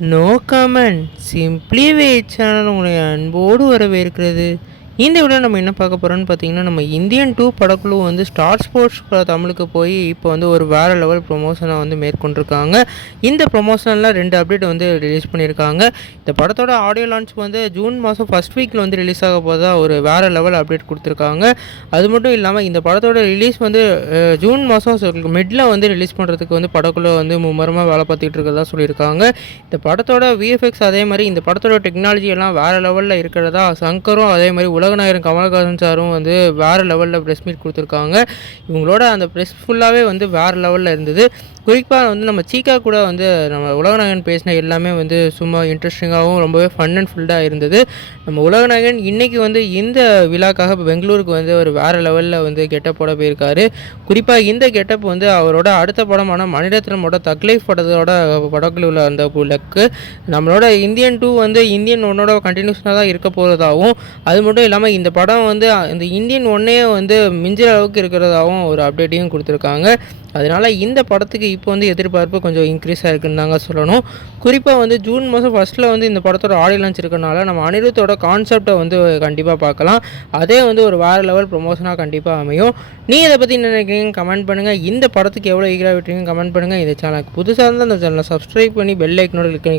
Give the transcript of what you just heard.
No comment simply wait channel உங்களை அன்போடு வரவேற்கிறது. இந்த விட நம்ம என்ன பார்க்க போகிறோம்னு பார்த்தீங்கன்னா, நம்ம இந்தியன் 2 படக்குழு வந்து ஸ்டார் ஸ்போர்ட்ஸ் தமிழுக்கு போய் இப்போ வந்து ஒரு வேறு லெவல் ப்ரொமோஷனை வந்து மேற்கொண்டிருக்காங்க. இந்த ப்ரொமோஷனில் 2 அப்டேட் வந்து ரிலீஸ் பண்ணியிருக்காங்க. இந்த படத்தோட ஆடியோ லான்ச் வந்து ஜூன் மாதம் ஃபஸ்ட் வீக்கில் வந்து ரிலீஸ் ஆக போதா ஒரு வேறு லெவல் அப்டேட் கொடுத்துருக்காங்க. அது மட்டும் இல்லாமல் இந்த படத்தோட ரிலீஸ் வந்து ஜூன் மாதம் மிடில் வந்து ரிலீஸ் பண்ணுறதுக்கு வந்து படக்குழு வந்து மும்மரமாக வேலை பார்த்துட்டு இருக்கிறதா சொல்லியிருக்காங்க. இந்த படத்தோட விஎஃப்எக்ஸ் அதே மாதிரி இந்த படத்தோட டெக்னாலஜி எல்லாம் வேறு லெவலில் இருக்கிறதா சங்கரும் அதே மாதிரி உலகநாயகன் கமலஹாசன் சாரும் வந்து வேறு லெவலில் ப்ரெஸ் மீட் கொடுத்துருக்காங்க. இவங்களோட அந்த ப்ரெஸ் ஃபுல்லாகவே வந்து வேறு லெவலில் இருந்தது. குறிப்பாக வந்து நம்ம சீக்கா கூட வந்து நம்ம உலகநாயகன் பேசின எல்லாமே வந்து சும்மா இன்ட்ரெஸ்டிங்காகவும் ரொம்பவே ஃபன் அண்ட் ஃபுல்டாக இருந்தது. நம்ம உலகநாயகன் இன்றைக்கி வந்து இந்த விழாக்காக பெங்களூருக்கு வந்து ஒரு வேறு லெவலில் வந்து கெட்டப் போட போயிருக்காரு. குறிப்பாக இந்த கெட்டப் வந்து அவரோட அடுத்த படமான மணிரத்னமோட தக்லைஃப் படத்தோட படக்குழுவில் அந்த லக்கு நம்மளோட இந்தியன் 2 வந்து இந்தியன் 1ஓட கண்டினியூஷனாக தான் இருக்க போகிறதாகவும், அது மட்டும் இல்லாமல் இந்த படம் வந்து இந்த இந்தியன் 1 வந்து மிஞ்சிற அளவுக்கு இருக்கிறதாகவும் ஒரு அப்டேட்டையும் கொடுத்துருக்காங்க. அதனால் இந்த படத்துக்கு இப்போ வந்து எதிர்பார்ப்பு கொஞ்சம் இன்க்ரீஸ் ஆகிருக்குன்னு தாங்க சொல்லணும். குறிப்பாக வந்து ஜூன் மாதம் ஃபஸ்ட்டில் வந்து இந்த படத்தோட ஆடியோ லான்ச் இருக்கனால நம்ம அனிருத்தோட கான்செப்டை வந்து கண்டிப்பாக பார்க்கலாம். அதே வந்து ஒரு வேறு லெவல் ப்ரொமோஷனாக கண்டிப்பாக அமையும். நீ இதை பற்றி நினைக்கிறீங்க கமெண்ட் பண்ணுங்கள். இந்த படத்துக்கு எவ்வளோ ஈகராக விட்டுறீங்க கமெண்ட் பண்ணுங்கள். இந்த சேனலுக்கு புதுசாக இருந்தால் அந்த சேனலை சப்ஸ்கிரைப் பண்ணி பெல் ஐக்கனோட கிளிக் பண்ணி